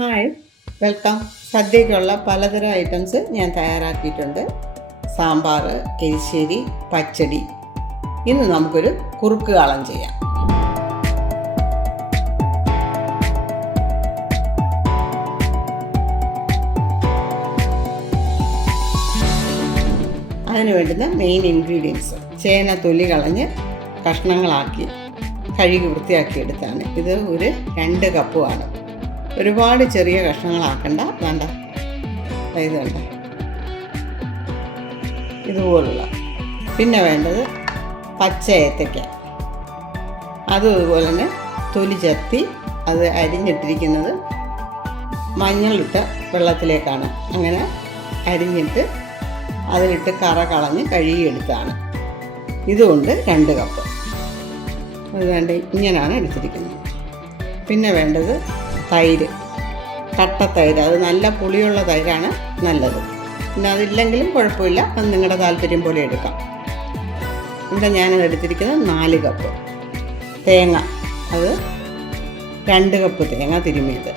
Hi, welcome. സദ്യയ്ക്കുള്ള പലതരം items ഞാൻ തയ്യാറാക്കിയിട്ടുണ്ട്. സാമ്പാർ, എരിശ്ശേരി, പച്ചടി. ഇന്ന് നമുക്കൊരു കുറുക്ക് കാളൻ ചെയ്യാം. അതിന് വേണ്ടുന്ന മെയിൻ ഇൻഗ്രീഡിയൻസ്: ചേന തൊലി കളഞ്ഞ് കഷ്ണങ്ങളാക്കി കഴുകി വൃത്തിയാക്കിയെടുത്താണ്. ഇത് ഒരു 2 കപ്പുമാണ്. ഒരുപാട് ചെറിയ കഷ്ണങ്ങളാക്കണ്ട. വേണ്ട, ഇത് വേണ്ട, ഇതുപോലുള്ള. പിന്നെ വേണ്ടത് പച്ച ഏത്തയ്ക്ക, അതുപോലെ തന്നെ തൊലി ചെത്തി അത് അരിഞ്ഞിട്ടിരിക്കുന്നത് മഞ്ഞളിട്ട വെള്ളത്തിലേക്കാണ്. അങ്ങനെ അരിഞ്ഞിട്ട് അതിലിട്ട് കറ കളഞ്ഞ് കഴുകിയെടുത്താണ്. ഇതുകൊണ്ട് 2 കപ്പ്. അത് വേണ്ട, ഇങ്ങനെയാണ് എടുത്തിരിക്കുന്നത്. പിന്നെ വേണ്ടത് തൈര്, കട്ടത്തൈര്. അത് നല്ല പുളിയുള്ള തൈരാണ് നല്ലത്. പിന്നെ അതില്ലെങ്കിലും കുഴപ്പമില്ല, അത് നിങ്ങളുടെ താല്പര്യം പോലെ എടുക്കാം. ഇവിടെ ഞാനത് എടുത്തിരിക്കുന്നത് 4 കപ്പ്. തേങ്ങ, അത് 2 കപ്പ് തേങ്ങ തിരുമ്മിയത്.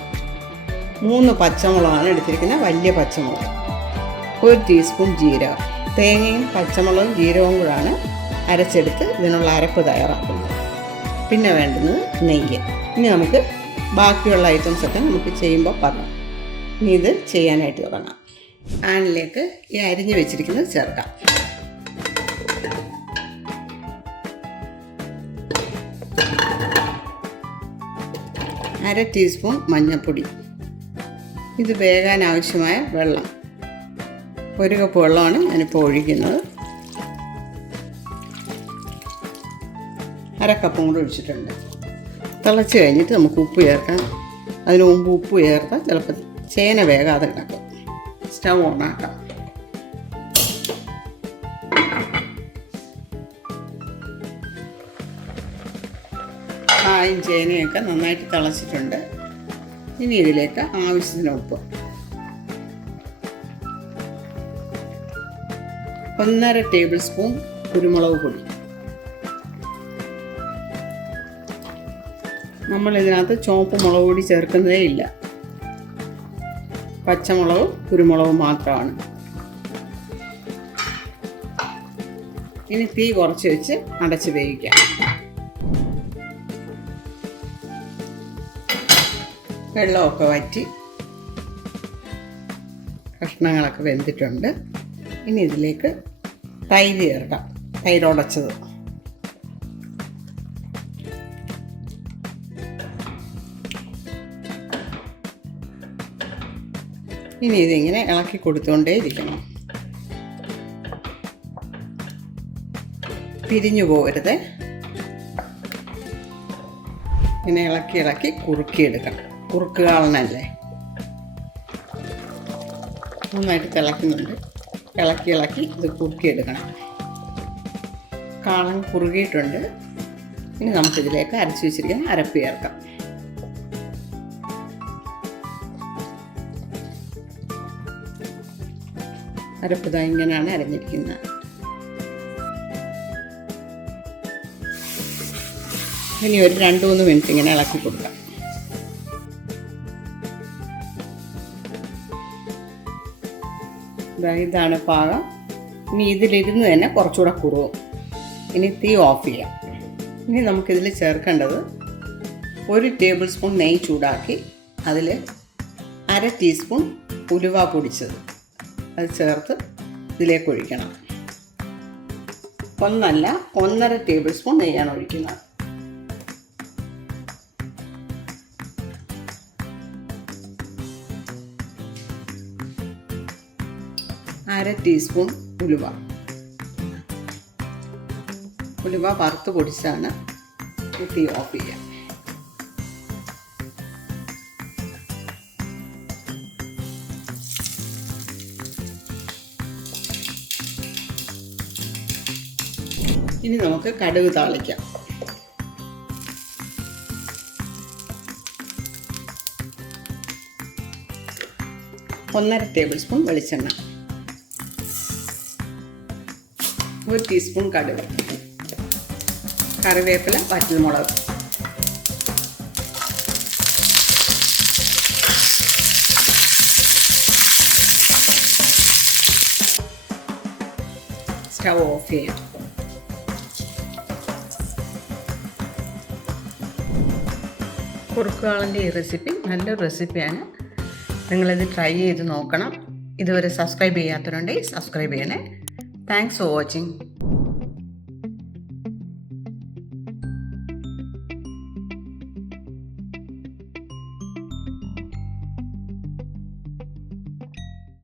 3 പച്ചമുളകാണ് എടുത്തിരിക്കുന്നത്, വലിയ പച്ചമുളക്. 1 ടീസ്പൂൺ ജീരകം. തേങ്ങയും പച്ചമുളകും ജീരകവും കൂടാണ് അരച്ചെടുത്ത് ഇതിനുള്ള അരപ്പ് തയ്യാറാക്കുന്നത്. പിന്നെ വേണ്ടുന്നത് നെയ്യ്. ഇനി നമുക്ക് ബാക്കിയുള്ള ഐറ്റംസൊക്കെ നമുക്ക് ചെയ്യുമ്പോൾ പറയാം. ഇനി ഇത് ചെയ്യാനായിട്ട് തുടങ്ങാം. പാനിലേക്ക് ഈ അരിഞ്ഞ് വെച്ചിരിക്കുന്നത് ചേർക്കാം. അര ടീസ്പൂൺ മഞ്ഞൾപ്പൊടി. ഇത് വേകാൻ ആവശ്യമായ വെള്ളം. 1 കപ്പ് വെള്ളമാണ് ഞാനിപ്പോൾ ഒഴിക്കുന്നത്. 1/2 കപ്പും കൂടി ഒഴിച്ചിട്ടുണ്ട്. തിളച്ച് കഴിഞ്ഞിട്ട് നമുക്ക് ഉപ്പ് ചേർക്കാം. അതിന് മുമ്പ് ഉപ്പ് ചേർത്താൽ ചിലപ്പോൾ ചേന വേകാതെ കിടക്കും. സ്റ്റൗ ഓണാക്കാം. കായും ചേനയൊക്കെ നന്നായിട്ട് തിളച്ചിട്ടുണ്ട്. ഇനി ഇതിലേക്ക് ആവശ്യത്തിന് ഉപ്പ്. 1.5 ടേബിൾ സ്പൂൺ കുരുമുളക് പൊടി. നമ്മളിതിനകത്ത് ചുവപ്പ് മുളക് പൊടി ചേർക്കുന്നതേ ഇല്ല. പച്ചമുളകും കുരുമുളകും മാത്രമാണ്. ഇനി തീ കുറച്ച് വെച്ച് അടച്ച് വേവിക്കാം. വെള്ളമൊക്കെ വറ്റി കഷ്ണങ്ങളൊക്കെ വെന്തിട്ടുണ്ട്. ഇനി ഇതിലേക്ക് തൈര് ചേർക്കാം. തൈര് ഉടച്ചത്. ഇനി ഇതിങ്ങനെ ഇളക്കി കൊടുത്തുകൊണ്ടേ ഇരിക്കണം. പിരിഞ്ഞു പോകരുത്. ഇങ്ങനെ ഇളക്കി ഇളക്കി കുറുക്കിയെടുക്കണം. കുറുക്ക് കാളനല്ലേ, നന്നായിട്ട് തിളയ്ക്കുന്നുണ്ട്. ഇളക്കി ഇളക്കി ഇത് കുറുക്കിയെടുക്കണം. കാളൻ കുറുകിയിട്ടുണ്ട്. ഇനി നമുക്കിതിലേക്ക് അരച്ച് വെച്ചിരിക്കുന്ന അരപ്പ് ചേർക്കാം. അരപ്പ് ഇതാ ഇങ്ങനെയാണ് അരഞ്ഞിരിക്കുന്നത്. ഇനി ഒരു 2-3 മിനിറ്റ് ഇങ്ങനെ ഇളക്കി കൊടുക്കാം. ഇതാണ് പാകം. ഇനി ഇതിലിരുന്ന് തന്നെ കുറച്ചുകൂടെ കുറുവും. ഇനി തീ ഓഫ് ചെയ്യാം. ഇനി നമുക്കിതിൽ ചേർക്കേണ്ടത് 1 ടേബിൾ സ്പൂൺ നെയ്യ് ചൂടാക്കി അതിൽ 1/2 ടീസ്പൂൺ ഉലുവ പൊടിച്ചത് അത് ചേർത്ത് ഇതിലേക്ക് ഒഴിക്കണം. 1.5 ടേബിൾ സ്പൂൺ നെയ്യാണ് ഒഴിക്കുന്നത്. അര ടീസ്പൂൺ ഉലുവ വറുത്ത് പൊടിച്ചാണ്. തീ ഓഫ് ചെയ്യാം. ഇനി നമുക്ക് കടുക് താളിക്കാം. 1.5 ടേബിൾ സ്പൂൺ വെളിച്ചെണ്ണ, 1 ടീസ്പൂൺ കടുക്, കറിവേപ്പില, വറ്റൽമുളക്, സ്റ്റൗ ഓഫ് ചെയ്യാം. കുറുക്കുകാളൻ്റെ ഈ റെസിപ്പി നല്ലൊരു റെസിപ്പിയാണ്. നിങ്ങളിത് ട്രൈ ചെയ്ത് നോക്കണം. ഇതുവരെ സബ്സ്ക്രൈബ് ചെയ്യാത്തവരുണ്ടെങ്കിൽ സബ്സ്ക്രൈബ് ചെയ്യണേ. Thanks for watching.